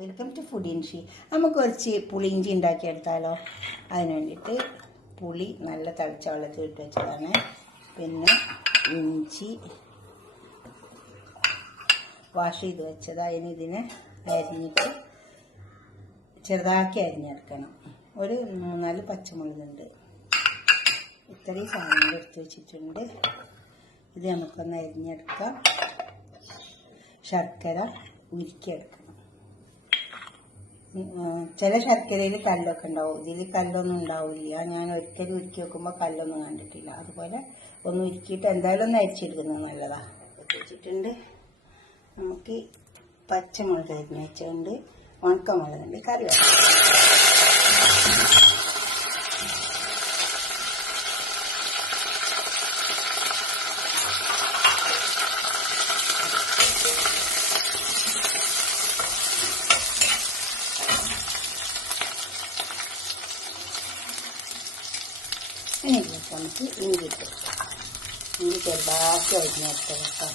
Welcome to food ഇൻഷി. നമുക്ക് കുറച്ച് പുളിയിഞ്ചി ഉണ്ടാക്കിയെടുത്താലോ. അതിന് വേണ്ടിയിട്ട് പുളി നല്ല തിളച്ച വെള്ളത്തിൽ ഇട്ട് വെച്ചതാണ്. പിന്നെ ഇഞ്ചി വാഷ് ചെയ്ത് വെച്ചത്. ഇതിനെ അരിഞ്ഞിട്ട് ചെറുതാക്കി അരിഞ്ഞെടുക്കണം. ഒരു 3-4 പച്ചമുളകുണ്ട്. ഇത്രയും സാധനങ്ങൾ എടുത്ത് വെച്ചിട്ടുണ്ട്. ഇത് നമുക്കൊന്ന് അരിഞ്ഞെടുക്കാം. ശർക്കര ഉരുക്കിയെടുക്കണം. ചില ശർക്കരയിൽ കല്ലൊക്കെ ഉണ്ടാവും, ഇതിൽ കല്ലൊന്നും ഉണ്ടാവില്ല. ഞാൻ ഒരിക്കലും ഉരുക്കി വെക്കുമ്പോൾ കല്ലൊന്നും കണ്ടിട്ടില്ല. അതുപോലെ ഒന്ന് ഉരുക്കിയിട്ട് എന്തായാലും ഒന്ന് അരിച്ചെടുക്കുന്നത് നല്ലതാണ്. വെച്ചിട്ടുണ്ട്. നമുക്ക് പച്ചമുളക് അരിഞ്ഞ് വെച്ചുകൊണ്ട് ഉണക്കമുളകുണ്ട്, കറിവേപ്പില. ഇനി നമുക്ക് ഇഞ്ചി ഇട്ട് ഇഞ്ചി ചെറുതാക്കി അരിഞ്ഞെടുത്ത് വെക്കാം.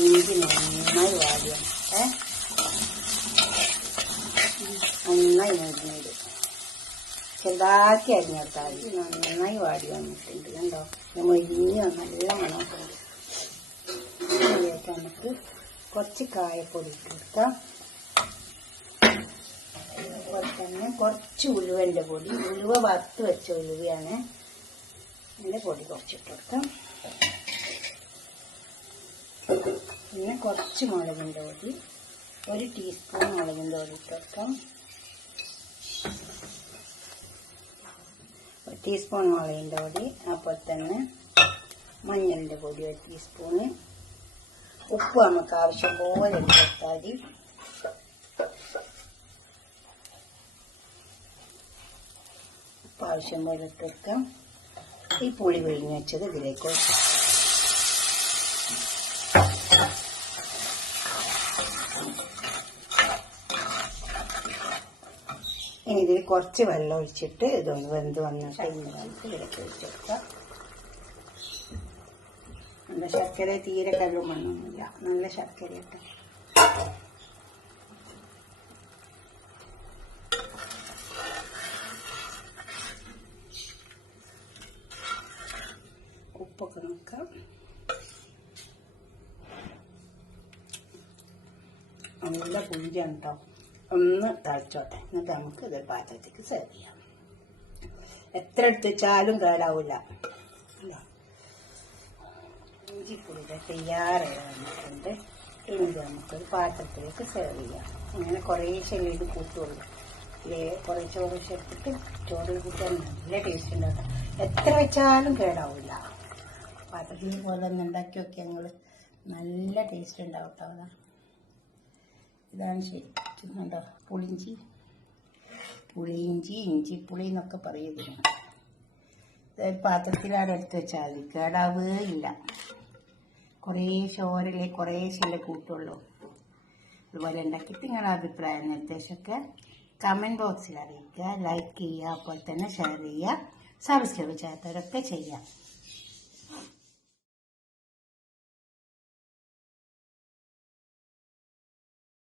ഇഞ്ചി നന്നായി വാടിയാണ്, നന്നായി അരിഞ്ഞത് ചെറുതാക്കി അരിഞ്ഞെടുത്താൽ നന്നായി വാടി വന്നിട്ടുണ്ട്. കണ്ടോ, നമ്മൾ ഇഞ്ചി നല്ല മണമൊക്കെ. നമുക്ക് കുറച്ച് കായപ്പൊടി ഇട്ട് കൊടുക്കാം. അതുപോലെ തന്നെ കുറച്ച് ഉലുവൻ്റെ പൊടി, ഉലുവ വറുത്ത് വെച്ച ഉലുവയാണ്. അതിൻ്റെ പൊടി കുറച്ചിട്ട് കൊടുക്കാം. പിന്നെ കുറച്ച് മുളകിൻ്റെ പൊടി, 1 ടീസ്പൂൺ മുളകിൻ്റെ പൊടി ഇട്ട് കൊടുക്കാം. 1 ടീസ്പൂൺ മുളകിൻ്റെ പൊടി. അപ്പോൾ തന്നെ മഞ്ഞളിൻ്റെ പൊടി 1 ടീസ്പൂണ്. ഉപ്പ് നമുക്ക് ആവശ്യം പോലെ ഇട്ട് കൊടുത്താൽ മതി. ആവശ്യം പോലെ ഇട്ട് വെക്കാം. ഈ പുളി പിഴിഞ്ഞ് വെച്ചത് ഇതിലേക്ക് വെക്കാം. ഇനി ഇതിൽ കുറച്ച് വെള്ളം ഒഴിച്ചിട്ട് ഇതൊന്ന് വെന്ത് വന്നിട്ട് ഇതിലേക്ക് ഒഴിച്ചെടുക്കാം. നല്ല ശർക്കര, തീരെ കല്ലും മണ്ണൊന്നുമില്ല, നല്ല ശർക്കര ഇട്ട്. ഉപ്പൊക്കെ നോക്കാം. നല്ല പുളിയാണ് കേട്ടോ. ഒന്ന് തളിച്ചോട്ടെ, എന്നിട്ട് നമുക്ക് ഇത് പാത്രത്തേക്ക് സെർവ് ചെയ്യാം. എത്ര എടുത്ത് വെച്ചാലും കേടാവില്ല. ഇഞ്ചിപ്പുളിയുടെ തയ്യാറായി വന്നിട്ടുണ്ട്. ഇനി നമുക്കൊരു പാത്രത്തിലേക്ക് സെർവ് ചെയ്യാം. അങ്ങനെ കുറേശ്ശെ ഇത് കൂട്ടുള്ളൂ. കുറേ ചോറ് ചേർത്തിട്ട് ചോറ് കൂട്ടാൻ നല്ല ടേസ്റ്റ് ഉണ്ടാക്കാം. എത്ര വെച്ചാലും കേടാവില്ല. പാത്രത്തിൽ പോലെ ഒന്ന് ഉണ്ടാക്കി നോക്കി ഞങ്ങൾ, നല്ല ടേസ്റ്റ് ഉണ്ടാവും കേട്ടോ. ഇതാണ് ശരിക്കും കണ്ടോ, പുളിയിഞ്ചി, ഇഞ്ചിപ്പുളി എന്നൊക്കെ പറയുന്നത്. ഇതൊരു പാത്രത്തിലാണ് എടുത്ത് വെച്ചാൽ മതി, കേടാവുകയേ ഇല്ല. കുറേശ്ശെ കൂട്ടുള്ളൂ. അതുപോലെ ഉണ്ടാക്കിയിട്ട് നിങ്ങളുടെ അഭിപ്രായം നിർദ്ദേശമൊക്കെ കമൻറ്റ് ബോക്സിൽ അറിയിക്കുക. ലൈക്ക് ചെയ്യുക, അപ്പോൾ തന്നെ ഷെയർ ചെയ്യുക, സബ്സ്ക്രൈബ് ചെയ്യാത്തവരൊക്കെ ചെയ്യുക.